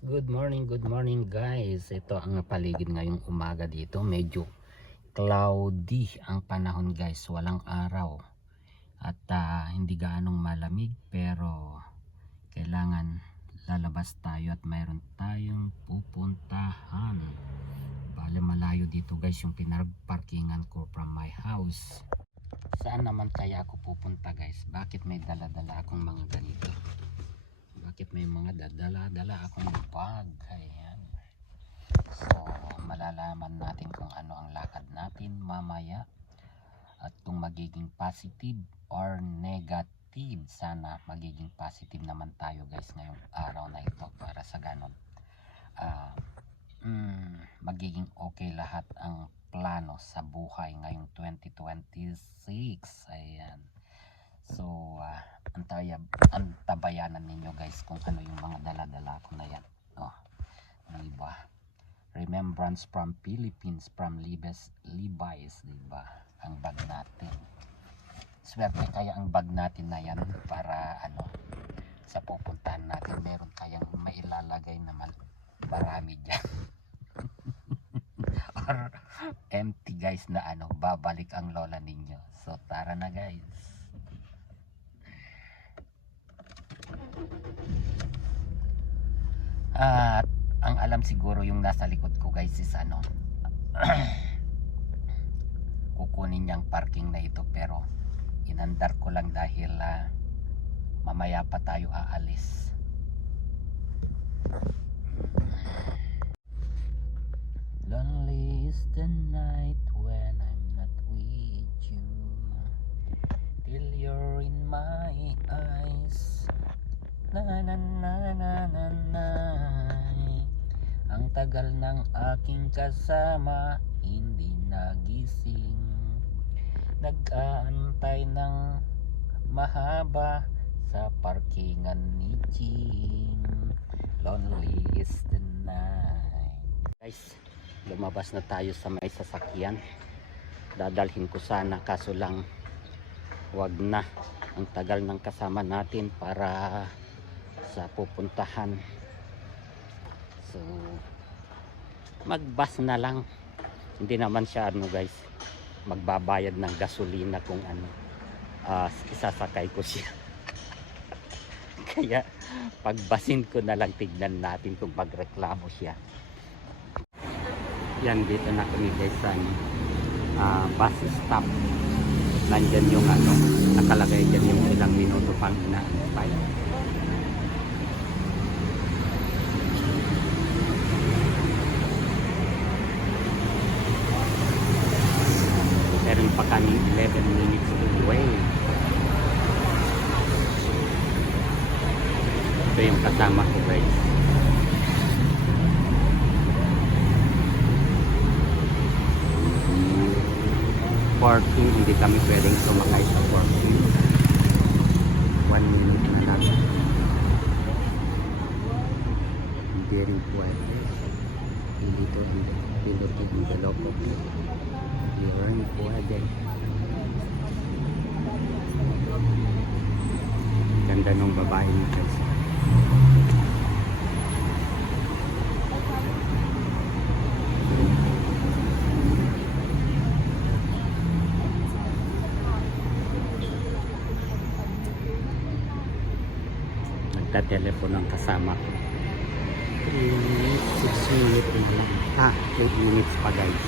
Good morning guys. Ito ang paligid ngayong umaga dito. Medyo cloudy ang panahon guys. Walang araw. At hindi gaanong malamig pero kailangan lalabas tayo at mayroon tayong pupuntahan. Bale malayo dito guys yung pinarparkingan ko from my house. Saan naman kaya ako pupunta guys? Bakit may dala-dala akong mga ganito? Bakit may mga dadala-dala akong bag? Ayan. So, malalaman natin kung ano ang lakad natin mamaya. At kung magiging positive or negative. Sana magiging positive naman tayo guys ngayong araw na ito. Para sa ganon. Magiging okay lahat ang plano sa buhay ngayong 2026. Ayan. So, antabayanan ninyo guys kung ano yung mga dala-dala ko na yan. Oh, diba? Remembrance from Philippines, from Levi's, diba? Ang bag natin. Swerte kaya ang bag natin na yan para sa pupuntahan natin meron kayang mailalagay naman marami dyan. Or empty guys na babalik ang lola ninyo. So, tara na guys. At ang alam siguro yung nasa likod ko guys is kukunin niyang parking na ito pero inandar ko lang dahil mamaya pa tayo aalis. Lonely is the night when I'm not with you, till you're in my eyes. Na na na na na na. Ang tagal ng aking kasama, hindi nagising. Nag-aantay ng mahaba sa parkingan ni Ching. Lonely is the night. Guys, lumabas na tayo sa may sasakyan. Dadalhin ko sana kaso lang wag na. Ang tagal ng kasama natin para sa pupuntahan. So mag-bus na lang. Hindi naman siya guys magbabayad ng gasolina kung isasakay ko siya. Kaya pagbasin ko na lang, tignan natin kung magreklamo siya. Yan, dito na kami guys sa bus stop. Nandyan yung nakalagay dyan yung ilang minuto pang inaantay. Meron pa kami 11 minutes to wait. Ito yung kasama ko guys. Parking, hindi kami pwedeng sumakay sa parking. 1 minute na lang. Hindi rin pwede. Hindi ito pinutin ang dalawa. Hindi rin pwede. Ganda ng babae niya guys. Nagta-telephone ang kasama ko. 6 minutes lang. 8 minutes pa guys.